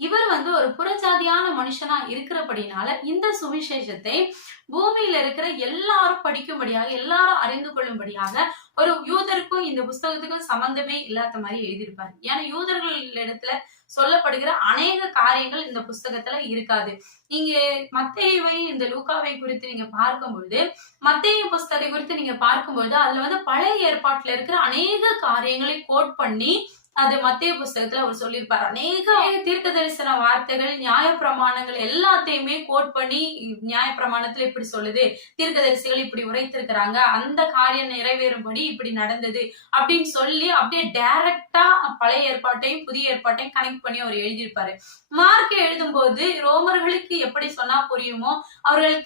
இவர் ஒரு புறஜாதியான மனுஷனா இருக்கிறபடினால இந்த சுவிசேஷத்தை பூமியில இருக்கிற எல்லாரும் படிக்கும்படியாக, எல்லாரும் அறிந்து கொள்ளும்படியாக ஒரு யூதருக்கும் இந்த புஸ்தகத்துக்கும் சம்பந்தமே இல்லாத மாதிரி எழுதியிருப்பாரு. ஏன்னா யூதர்கள் இடத்துல சொல்லப்படுகிற அநேக காரியங்கள் இந்த புஸ்தகத்துல இருக்காது. நீங்க மத்தேயுவை இந்த லூக்காவை குறித்து நீங்க பார்க்கும்பொழுது, மத்தேயு புஸ்தகத்தை குறித்து நீங்க பார்க்கும்பொழுது அதுல பழைய ஏற்பாட்டுல இருக்கிற அநேக காரியங்களை கோட் பண்ணி அது மத்தேயு புஸ்தகத்துல அவர் சொல்லியிருப்பார். அநேக தீர்க்க தரிசன வார்த்தைகள், நியாய பிரமாணங்கள் எல்லாத்தையுமே கோட் பண்ணி, நியாய பிரமாணத்துல இப்படி சொல்லுது, தீர்க்க தரிசிகள் இப்படி உரைத்திருக்கிறாங்க, அந்த காரியம் நிறைவேறும்படி இப்படி நடந்தது அப்படின்னு சொல்லி அப்படியே டைரக்டா பழைய ஏற்பாட்டையும் புதிய ஏற்பாட்டையும் கனெக்ட் பண்ணி அவர் எழுதியிருப்பாரு. மார்க் எழுதும் போது ரோமர்களுக்கு எப்படி சொன்னா புரியுமோ, அவர்கள்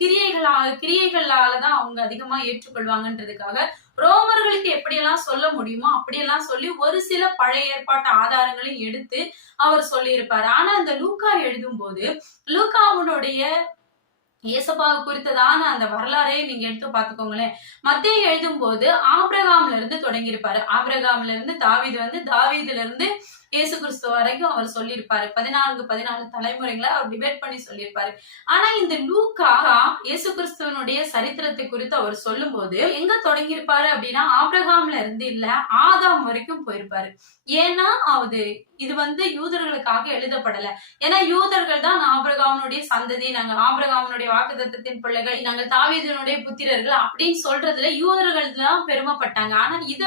கிரியைகளாலதான் அவங்க அதிகமா ஏற்றுக்கொள்வாங்கன்றதுக்காக ரோமர்களுக்கு எப்படியெல்லாம் சொல்ல முடியுமோ அப்படியெல்லாம் சொல்லி ஒரு சில பழைய ஏற்பாட்டு ஆதாரங்களையும் எடுத்து அவர் சொல்லி இருப்பாரு. ஆனா இந்த லூக்கா எழுதும் போது லூக்காவுடைய இயேசப்பாவை குறித்ததான அந்த வரலாறையே நீங்க எடுத்து பாத்துக்கோங்களேன். மத்தேயு எழுதும் போது ஆபிரகாம்ல இருந்து தொடங்கி இருப்பாரு. ஆபிரகாம்ல இருந்து தாவீதுல இருந்து இயேசு கிறிஸ்து வரைக்கும் அவர் சொல்லியிருப்பாரு. 14 தலைமுறைகளை அவர் டிபேட் பண்ணி சொல்லியிருப்பாரு. ஆனா இந்த லூக்கா இயேசு கிறிஸ்துவனுடைய சரித்திரத்தை குறித்து அவர் சொல்லும் போது எங்க தொடங்கி இருப்பாரு அப்படின்னா, ஆபிரகாம்ல இருந்து இல்ல, ஆதாம் வரைக்கும் போயிருப்பாரு. ஏன்னா இது யூதர்களுக்காக எழுதப்படல. ஏன்னா யூதர்கள் தான் ஆபிரகாமுடைய சந்ததி, நாங்க ஆபிரகாமுடைய வாக்குத்தத்தத்தின் பிள்ளைகள், நாங்கள் தாவீதினுடைய புத்திரர்கள் அப்படின்னு சொல்றதுல யூதர்கள் தான் பெருமைப்பட்டாங்க. ஆனா இத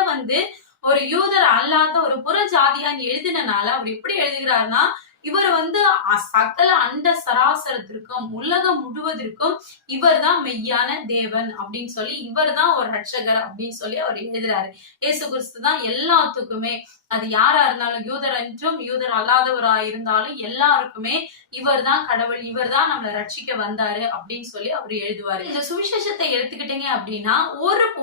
ஒரு யூதர் அல்லாத ஒரு புற ஜாதியான் எழுதினால அவர் எப்படி எழுதுகிறாருன்னா, இவர் சகல அண்ட சராசரத்திற்கும் உலகம் முழுவதற்கும் இவர் தான் மெய்யான தேவன் அப்படின்னு சொல்லி, இவர் தான் ஒரு ரட்சகர் அப்படின்னு சொல்லி அவர் எழுதுறாரு. இயேசு கிறிஸ்து தான் எல்லாத்துக்குமே, அது யாரா இருந்தாலும், யூதர் என்றும் யூதர் அல்லாதவரா இருந்தாலும் எல்லாருக்குமே இவர் தான் கடவுள், இவர் தான் நம்மளை ரட்சிக்க வந்தாரு அப்படின்னு சொல்லி அவர் எழுதுவாரு. இந்த சுவிசேஷத்தை எடுத்துக்கிட்டீங்க அப்படின்னா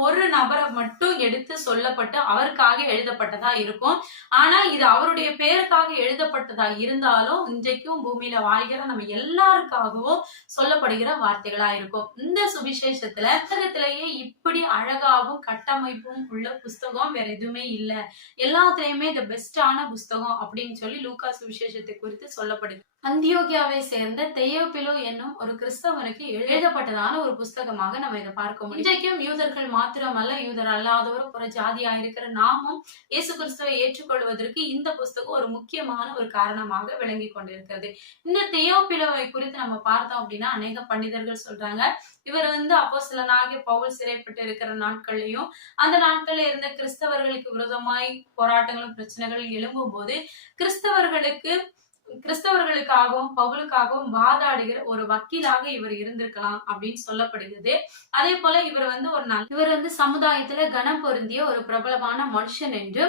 ஒரு நபரை மட்டும் எடுத்து சொல்லப்பட்டு அவருக்காக எழுதப்பட்டதா இருக்கும். ஆனா இது அவருடைய பேருக்காக எழுதப்பட்டதா இருந்தாலும் இன்றைக்கும் பூமியில வாழ்கிற நம்ம எல்லாருக்காகவும் சொல்லப்படுகிற வார்த்தைகளா இருக்கும். இந்த சுவிசேஷத்துல புத்தகத்திலேயே இப்படி அழகாவும் கட்டமைப்பும் உள்ள புஸ்தகம் வேற எதுவுமே இல்ல, எல்லாத்துலயுமே தி பெஸ்டான புஸ்தகம் அப்படின்னு சொல்லி லூக்கா சுவிசேஷத்தை குறித்து சொல்லப்படுது. அந்தியோகியாவை சேர்ந்த தெயோபிலு என்னும் ஒரு கிறிஸ்தவனுக்கு எழுதப்பட்டதான ஒரு புஸ்தகமாக நம்ம இதை பார்க்க முடியும். இன்றைக்கும் யூதர்கள் மாத்திரமல்ல, யூதர் அல்லாதவரும் புற ஜாதியா இருக்கிற நாமும் இயேசு கிறிஸ்துவை ஏற்றுக்கொள்வதற்கு இந்த புஸ்தகம் ஒரு முக்கியமான ஒரு காரணமாக விளங்கி கொண்டிருக்கிறது. இந்த தெயோபிலுவை குறித்து நம்ம பார்த்தோம் அப்படின்னா, அநேக பண்டிதர்கள் சொல்றாங்க, இவர் அப்போஸ்தலனாகிய பவுல் சிறைப்பட்டு இருக்கிற நாட்கள்லயும் அந்த நாட்கள்ல இருந்த கிறிஸ்தவர்களுக்கு விரோதமாய் போராட்டங்களும் பிரச்சனைகளும் எழும்பும் போது கிறிஸ்தவர்களுக்காகவும் பவுலுக்காகவும் வாதாடுகிற ஒரு வக்கீலாக இவர் இருந்திருக்கலாம் அப்படின்னு சொல்லப்படுகிறது. அதே போல இவர் சமுதாயத்துல கனம் பொருந்திய ஒரு பிரபலமான மனுஷன் என்று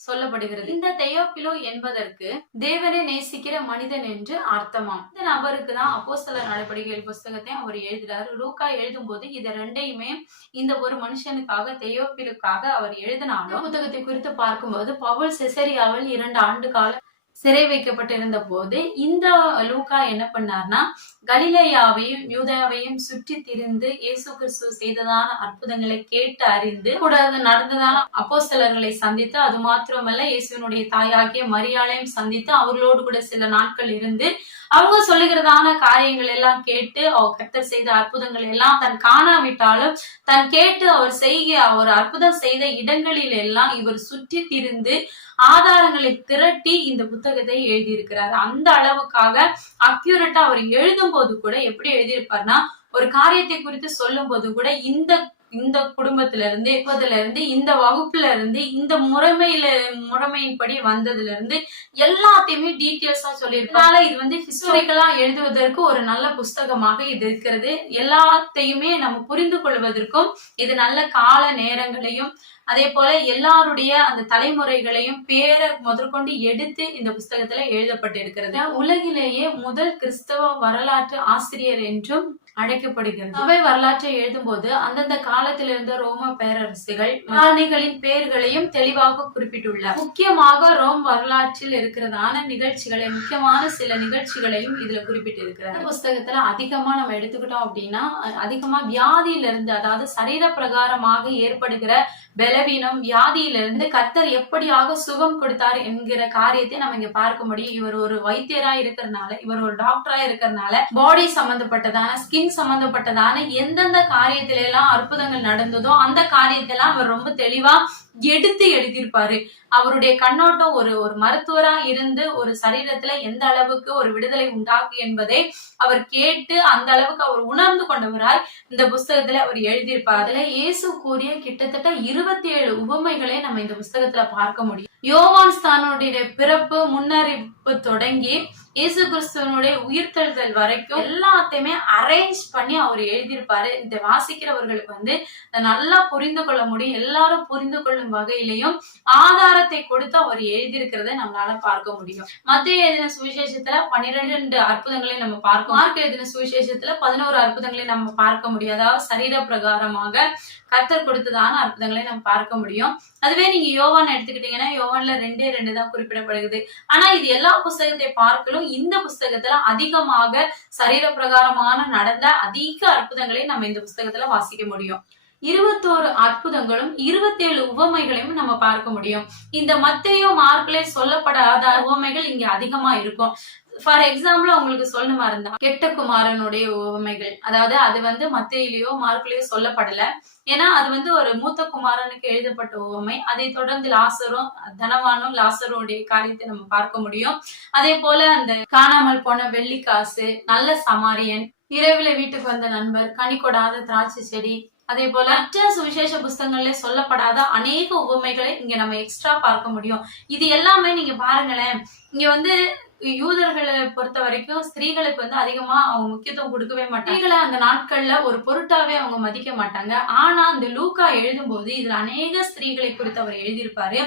சொல்லப்படுகிறது. இந்த தெயோபிலு என்பதற்கு தேவனை நேசிக்கிற மனிதன் என்று அர்த்தமாம். இந்த நபருக்கு தான் அப்போஸ்தலர் நடபடிகள் புஸ்தகத்தை அவர் எழுதுறாரு. லூக்கா எழுதும் போது இத ரெண்டையுமே இந்த ஒரு மனுஷனுக்காக, தெயோபிலுக்காக அவர் எழுதினாலும் புத்தகத்தை குறித்து பார்க்கும்போது பவுல் செசரியாவில் 2 ஆண்டு கால சிறை வைக்கப்பட்டிருந்த போது இந்த லூக்கா என்ன பண்ணார்னா, கலிலேயாவையும் யூதாவையும் சுற்றி திரிந்து இயேசு கிறிஸ்து செய்ததான அற்புதங்களை கேட்டு அறிந்து கூட நடந்ததான அப்போஸ்தலர்களை சந்தித்து, அது மாத்திரமல்ல இயேசுவினுடைய தாயாகிய மரியாளையும் சந்தித்து அவர்களோடு கூட சில நாட்கள் இருந்து அவங்க சொல்லுகிறதான காரியங்கள் எல்லாம் கேட்டு, அவர் கர்த்தர் செய்த அற்புதங்கள் எல்லாம் தன் காணாவிட்டாலும் தன் கேட்டு அவர் அற்புதம் செய்த இடங்களில் எல்லாம் இவர் சுற்றி திரிந்து ஆதாரங்களை திரட்டி இந்த புத்தகத்தை எழுதியிருக்கிறார். அந்த அளவுக்காக அக்யூரேட்டா அவர் எழுதும் போது கூட எப்படி எழுதியிருப்பார்னா, ஒரு காரியத்தை குறித்து சொல்லும் போது கூட இந்த குடும்பத்துல இருந்து இந்த வகுப்புல இருந்து இந்த முறைமையின்படி வந்ததுல இருந்து எல்லாத்தையுமே டீட்டெயில்ஸா சொல்லியிருக்காங்க. இது ஹிஸ்டாரிக்கலா எழுதுவதற்கு ஒரு நல்ல புஸ்தகமாக இது இருக்கிறது. எல்லாத்தையுமே நம்ம புரிந்து கொள்வதற்கும் இது நல்ல கால நேரங்களையும் அதே போல எல்லாருடைய அந்த தலைமுறைகளையும் பேரை முதற்கொண்டு எடுத்து இந்த புஸ்தகத்துல எழுதப்பட்டிருக்கிறது. உலகிலேயே முதல் கிறிஸ்தவ வரலாற்று ஆசிரியர் என்றும் அழைக்கப்படுகிறது. சபை வரலாற்றை எழுதும் போது அந்தந்த காலத்தில் இருந்த ரோம பேரரசுகள் ராணிகளின் பெயர்களையும் தெளிவாக குறிப்பிட்டுள்ளார். முக்கியமாக ரோம் வரலாற்றில் இருக்கிறதான முக்கியமான சில நிகழ்ச்சிகளையும் இதுல குறிப்பிட்டு இருக்கிறார். புஸ்தகத்துல அதிகமா நம்ம எடுத்துக்கிட்டோம் அப்படின்னா, அதிகமா வியாதியில இருந்து, அதாவது சரீர பிரகாரமாக ஏற்படுகிற பலவீனம், வியாதியிலிருந்து கர்த்தர் எப்படியாக சுகம் கொடுத்தார் என்கிற காரியத்தை நம்ம இங்க பார்க்க முடியும். இவர் ஒரு வைத்தியரா இருக்கிறதுனால, இவர் ஒரு டாக்டரா இருக்கிறதுனால பாடி சம்பந்தப்பட்டதான, ஸ்கின் சம்பந்தப்பட்டதான எந்தெந்த காரியத்தில எல்லாம் அற்புதங்கள் நடந்ததோ அந்த காரியத்தெல்லாம் அவர் ரொம்ப தெளிவா எடுத்து எழுதியிருப்பாரு. அவருடைய கண்ணோட்டம் ஒரு மருத்துவரா இருந்து ஒரு சரீரத்துல எந்த அளவுக்கு ஒரு விடுதலை உண்டாக்கு என்பதை அவர் கேட்டு அந்த அளவுக்கு அவர் உணர்ந்து கொண்டவராய் இந்த புஸ்தகத்துல அவர் எழுதியிருப்பார். அதுல இயேசு கூறிய கிட்டத்தட்ட 27 உவமைகளை நம்ம இந்த புஸ்தகத்துல பார்க்க முடியும். யோவான் ஸ்தானுடைய பிறப்பு முன்னறிவிப்பு தொடங்கி இயேசு கிறிஸ்துவனுடைய உயிர்த்தெழுதல் வரைக்கும் எல்லாத்தையுமே அரேஞ்ச் பண்ணி அவர் எழுதியிருப்பாரு. இதை வாசிக்கிறவர்களுக்கு நல்லா புரிந்து கொள்ள முடியும். எல்லாரும் புரிந்து கொள்ளும் வகையிலையும் ஆதாரத்தை கொடுத்து அவர் எழுதியிருக்கிறத நம்மளால பார்க்க முடியும். மத்திய எழுதின சுவிசேஷத்துல 12 அற்புதங்களை நம்ம பார்க்க, மார்க் எழுதின சுவிசேஷத்துல 11 அற்புதங்களை நம்ம பார்க்க முடியும். அதாவது சரீர பிரகாரமாக கர்த்தர் கொடுத்ததான அற்புதங்களை நம்ம பார்க்க முடியும். அதுவே நீங்க யோவான் எடுத்துக்கிட்டீங்கன்னா யோவான்ல 2 தான் குறிப்பிடப்படுகிறது. ஆனா இது எல்லா புஸ்தகத்தை பார்க்கலும் இந்த புஸ்தகத்துல அதிகமாக சரீர பிரகாரமான நடந்த அதிக அற்புதங்களை நம்ம இந்த புஸ்தகத்துல வாசிக்க முடியும். 21 அற்புதங்களும் 27 உவமைகளையும் நம்ம பார்க்க முடியும். இந்த மத்தேயு மார்க்ல சொல்லப்படாத உவமைகள் இங்க அதிகமா இருக்கும். ஃபார் எக்ஸாம்பிள் உங்களுக்கு சொல்லணுமா இருந்தா கெட்ட குமாரனுடைய உவமைகள், அதாவது அது மத்தேயிலயோ மார்க்லயோ சொல்லப்படல. ஏன்னா அது ஒரு மூத்த குமாரனுக்கு எழுதப்பட்ட உவமை. அதை தொடர்ந்து லாசரும் தனவானும் லாசருடைய காரியத்தை நம்ம பார்க்க முடியும். அதே போல அந்த காணாமல் போன வெள்ளிக்காசு, நல்ல சமாரியன், இரவுல வீட்டுக்கு வந்த நண்பர், கனி கொடாத திராட்சை செடி, அதே போல மற்ற சுவிசேஷ புஸ்தகங்கள்ல சொல்லப்படாத அநேக உவமைகளை இங்க நம்ம எக்ஸ்ட்ரா பார்க்க முடியும். இது எல்லாமே நீங்க பாருங்களேன், இங்க யூதர்களை பொறுத்த வரைக்கும் ஸ்திரீகளுக்கு அதிகமா அவங்க முக்கியத்துவம் கொடுக்கவே மாட்டாங்க. ஸ்திரீகளை அந்த நாட்கள்ல ஒரு பொருட்டாவே அவங்க மதிக்க மாட்டாங்க. ஆனா அந்த லூக்கா எழுதும் போது இதுல அநேக ஸ்திரீகளை குறித்து அவர் எழுதியிருப்பாரு.